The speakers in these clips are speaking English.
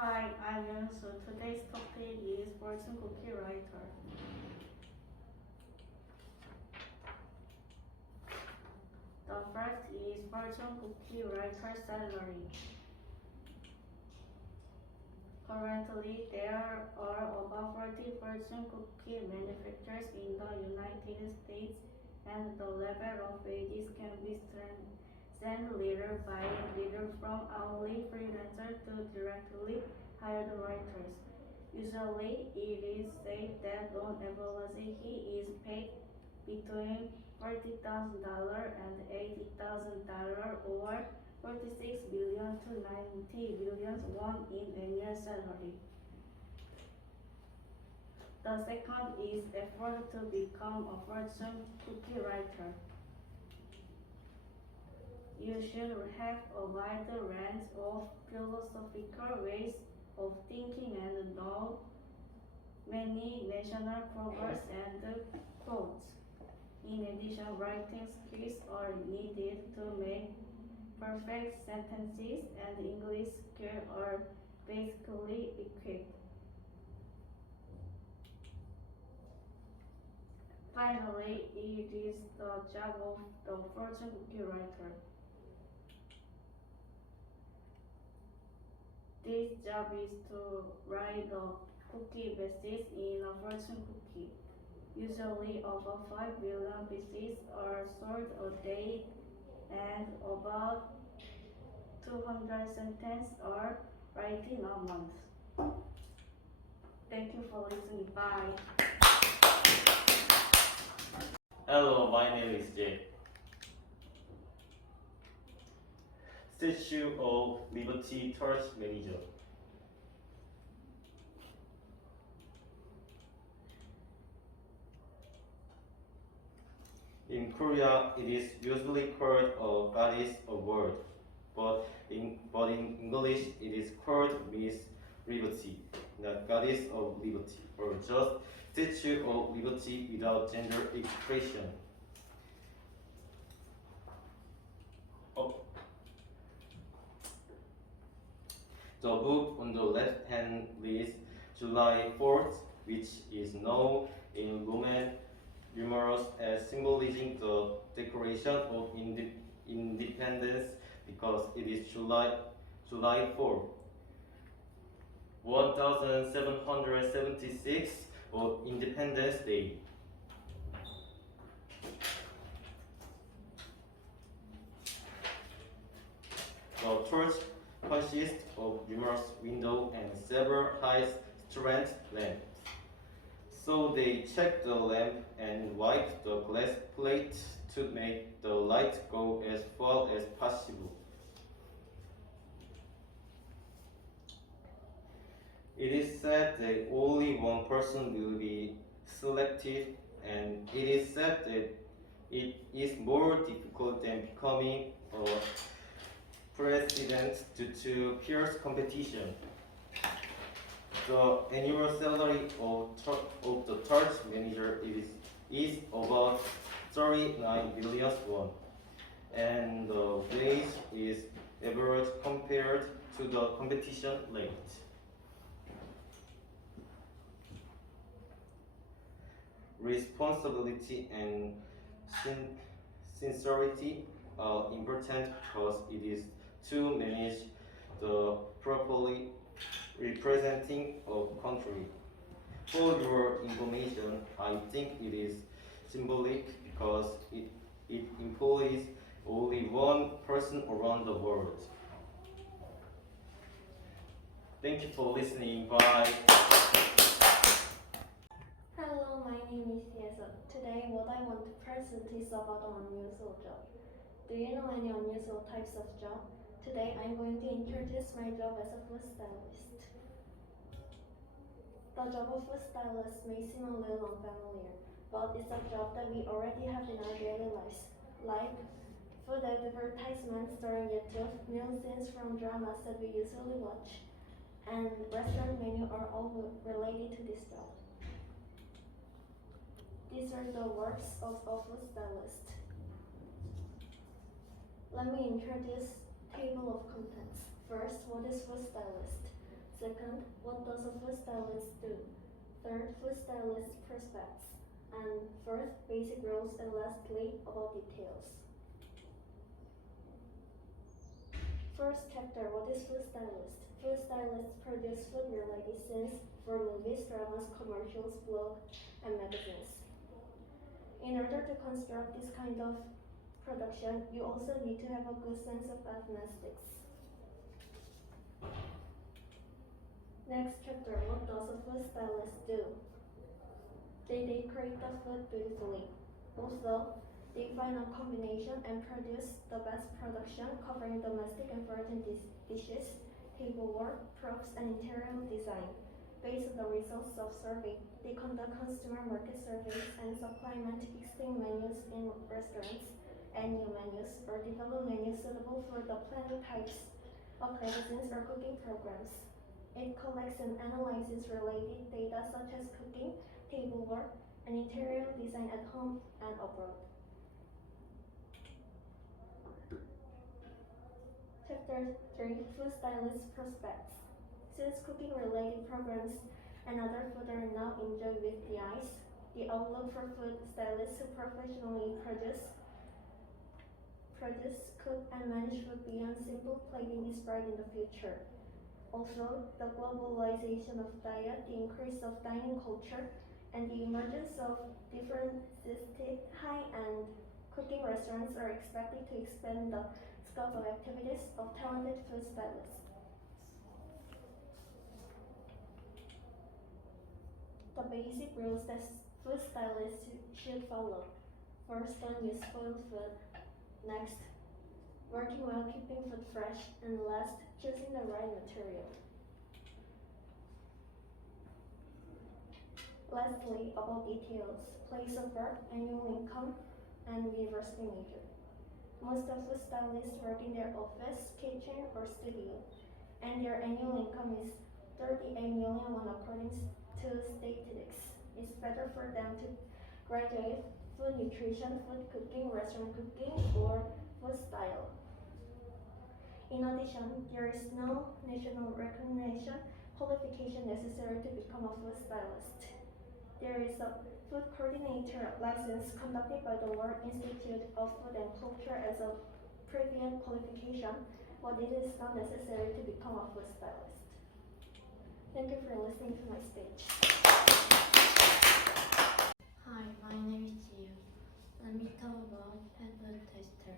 Hi, I'm Yunsu. Today's topic is fortune cookie writer. The first is fortune cookie writer salary. Currently, there are about 40 fortune cookie manufacturers in the United States, and the level of wages can be strengthened later by leaders from hourly freelancers to directly hired writers. Usually, it is said that on average he is paid between $40,000 and $80,000 or 46 billion to 90 billion won in annual salary. The second is effort to become a fortune cookie writer. You should have a wide range of philosophical ways of thinking and know many national proverbs and quotes. In addition, writing skills are needed to make perfect sentences, and English skills are basically equipped. Finally, it is the job of the fortune cookie writer. This job is to write the cookie bases in a fortune cookie. Usually about 5 billion pieces are sold a day and about 200 sentences are written a month. Thank you for listening. Bye. Hello, my name is Jay. Statue of Liberty Church Manager. In Korea, it is usually called a goddess award, but in English, it is called Miss Liberty, not Goddess of Liberty, or just Statue of Liberty without gender expression. The book on the left hand reads July 4th, which is known in Roman numerals as symbolizing the Declaration of Independence because it is July 4th. 1776 of Independence Day. The church consists of numerous windows and several high-strength lamps. So they check the lamp and wipe the glass plate to make the light go as far as possible. It is said that only one person will be selected, and it is said that it is more difficult than becoming a president due to fierce competition. The annual salary of the church manager is about 39 billion won, and the wage is average compared to the competition rate. Responsibility and sincerity are important because it is to manage the properly representing of country. For your information, I think it is symbolic because it employs only one person around the world. Thank you for listening. Bye. Hello, my name is Yesa. Today, what I want to present is about an unusual job. Do you know any unusual types of job? Today, I'm going to introduce my job as a food stylist. The job of food stylist may seem a little unfamiliar, but it's a job that we already have in our daily lives, like food advertisements during YouTube, meal scenes from dramas that we usually watch, and restaurant menu are all related to this job. These are the works of a food stylist. Let me introduce table of contents. First, what is food stylist? Second, what does a food stylist do? Third, food stylist prospects. And fourth, basic rules, and lastly, about details. First chapter, what is food stylist? Food stylists produce food-related scenes for movies, dramas, commercials, blogs, and magazines. In order to construct this kind of production, you also need to have a good sense of aesthetics. Next chapter, what does a food stylist do? They decorate the food beautifully. Also, they find a combination and produce the best production covering domestic and foreign dishes, tableware, props, and interior design. Based on the results of survey, they conduct consumer market surveys and supplement existing menus in restaurants and new menus, or develop menus suitable for the planning types of magazines or cooking programs. It collects and analyzes related data such as cooking, tableware, and interior design at home and abroad. Chapter 3, Food Stylist Prospects. Since cooking-related programs and other food are now enjoyed with the eyes, the outlook for food stylists who professionally produce, cook, and manage food beyond simple plating is bright in the future. Also, the globalization of diet, the increase of dining culture, and the emergence of differentiated high-end cooking restaurants are expected to expand the scope of activities of talented food stylists. The basic rules that food stylists should follow. First, don't use spoiled food. Next, working while keeping food fresh. And last, choosing the right material. Lastly, about details, place of work, annual income, and university major. Most of food stylists work in their office, kitchen, or studio, and their annual income is 38 million won according to statistics. It's better for them to graduate food nutrition, food cooking, restaurant cooking, or food style. In addition, there is no national recognition qualification necessary to become a food stylist. There is a food coordinator license conducted by the World Institute of Food and Culture as a previous qualification, but it is not necessary to become a food stylist. Thank you for listening to my speech. Hi, my name is Jiu. Let me talk about Petrol Tester.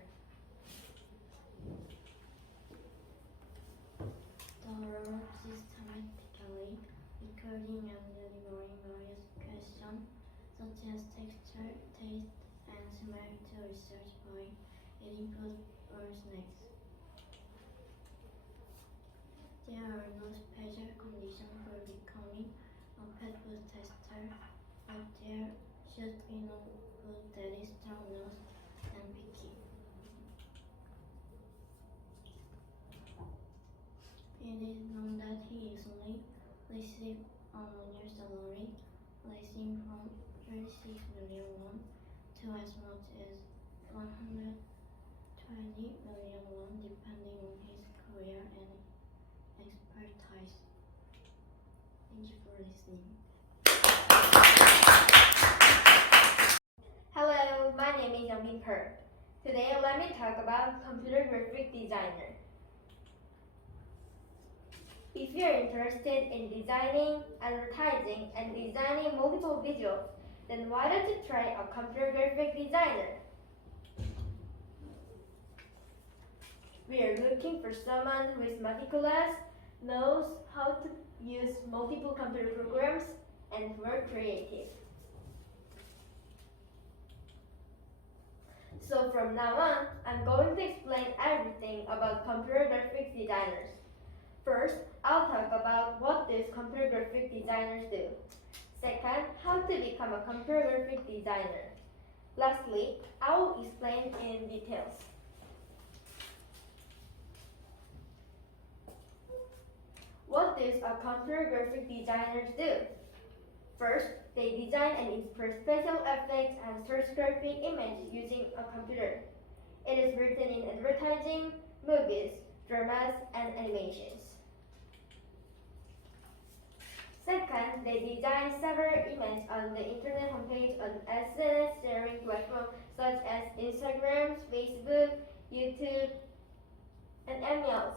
The role systematically recording and delivering various questions such as texture, taste, and smell to research by eating food or snacks. There are no special conditions for becoming a pet food tester, but there should be no food that is strong-nosed and picky. It is known that he usually receives an annual salary ranging from 36 million won to as much as 120 million won, depending on his career and expertise. Thank you for listening. Hello, my name is Youngbin Per. Today, let me talk about computer graphic designer. If you're interested in designing, advertising, and designing multiple visuals, then why don't you try a computer graphic designer? We are looking for someone who is meticulous, knows how to use multiple computer programs, and work creative. So from now on, I'm going to explain everything about computer graphic designers. First, I'll talk about what these computer graphic designers do. Second, how to become a computer graphic designer. Lastly, I will explain in details. What does a computer graphic designers do? First, they design and insert special effects and source graphic images using a computer. It is written in advertising, movies, dramas, and animations. Second, they design several images on the internet homepage on SNS sharing platforms such as Instagram, Facebook, YouTube, and emails.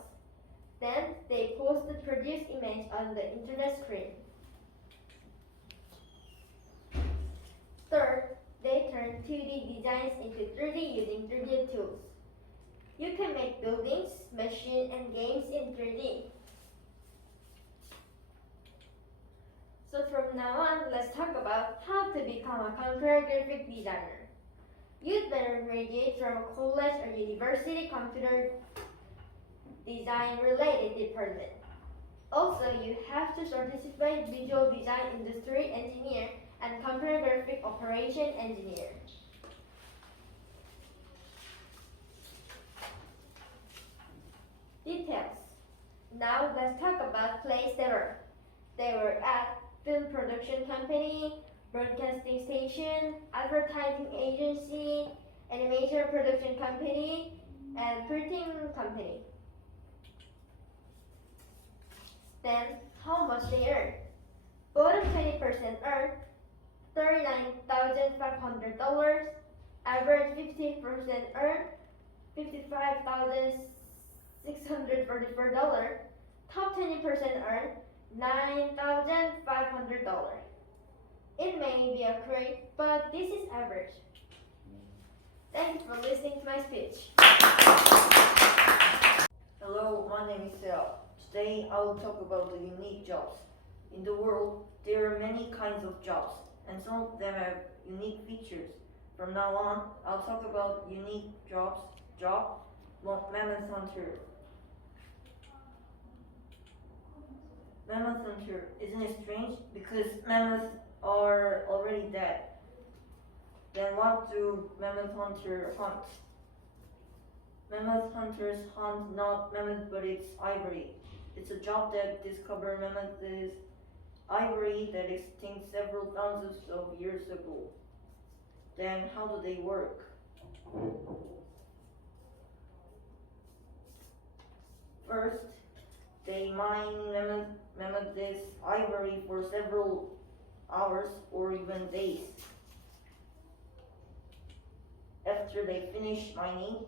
Then, they post the produced image on the internet screen. Third, they turn 2D designs into 3D using 3D tools. You can make buildings, machines, and games in 3D. So from now on, let's talk about how to become a computer graphic designer. You'd better graduate from a college or university computer design related department. Also, you have to certified visual design industry engineer and computer graphic operation engineer. Details. Now let's talk about place they were. They were at film production company, broadcasting station, advertising agency, animation production company, and printing company. Then, how much they earn? Bottom 20% earn $39,500, average 50% earn $55,644, top 20% earn $9,500. It may be accurate, but this is average. Thank you for listening to my speech. Hello, my name is Sel. Today I will talk about the unique jobs. In the world, there are many kinds of jobs, and some of them have unique features. From now on, I'll talk about unique jobs. Mammoth hunter. Mammoth hunter. Isn't it strange? Because mammoths are already dead. Then what do mammoth hunters hunt? Mammoth hunters hunt not mammoth but its ivory. It's a job that discovered mammoth's ivory that extinct several thousands of years ago. Then how do they work? First, they mine mammoth's ivory for several hours or even days. After they finish mining,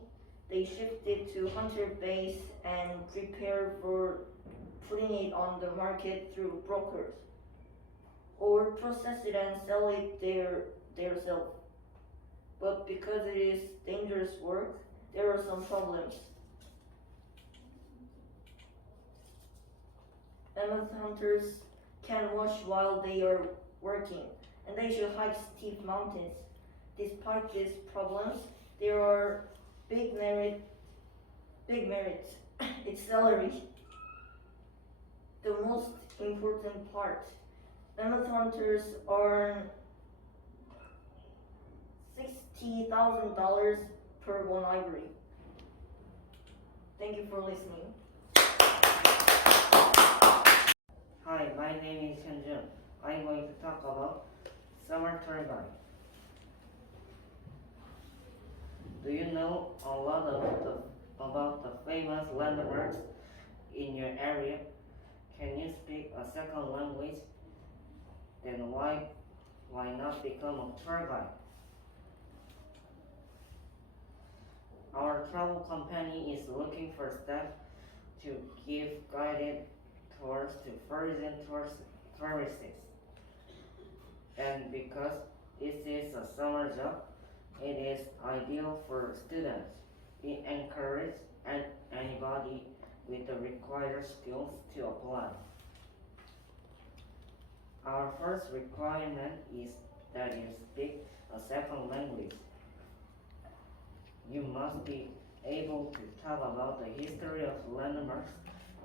they shift it to hunter base and prepare for putting it on the market through brokers, or process it and sell it theirself. But because it is dangerous work, there are some problems. Mammoth hunters can wash while they are working, and they should hike steep mountains. Despite these problems, there are big merits. It's salary. The most important part. Mammoth hunters earn $60,000 per one ivory. Thank you for listening. Hi, my name is Hyunjun. I'm going to talk about summer turbine. Do you know a lot about the famous landmarks in your area? Can you speak a second language? Then why not become a turbine? Our travel company is looking for staff to give guided tours to foreign tourists. And because this is a summer job, it is ideal for students. We encourage anybody with the required skills to apply. Our first requirement is that you speak a second language. You must be able to talk about the history of landmarks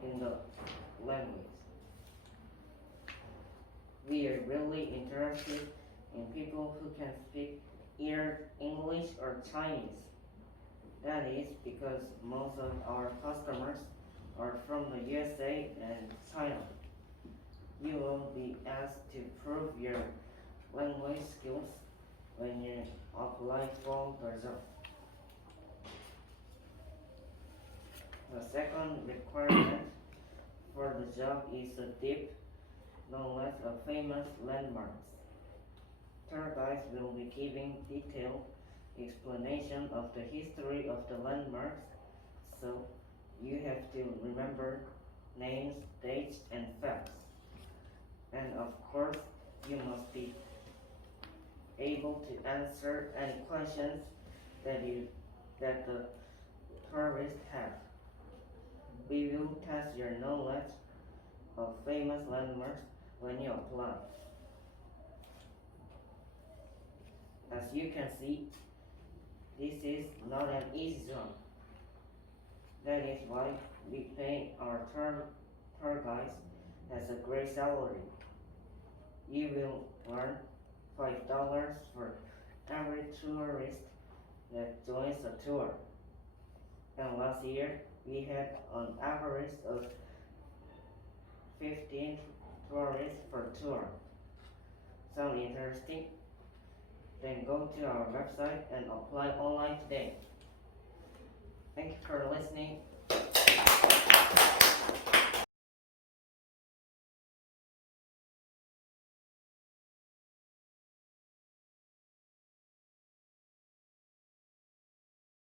in the language. We are really interested in people who can speak either English or Chinese. That is because most of our customers are from the USA and China. You will be asked to prove your language skills when you apply for the job. The second requirement for the job is a deep knowledge of famous landmarks. Tour guides will be giving detailed explanation of the history of the landmarks, so you have to remember names, dates, and facts. And of course, you must be able to answer any questions that the tourists have. We will test your knowledge of famous landmarks when you apply. As you can see, this is not an easy job. That is why we pay our tour guides as a great salary. You will earn $5 for every tourist that joins a tour. And last year, we had an average of 15 tourists per tour. Sound interesting? Then go to our website and apply online today. Thank you for listening.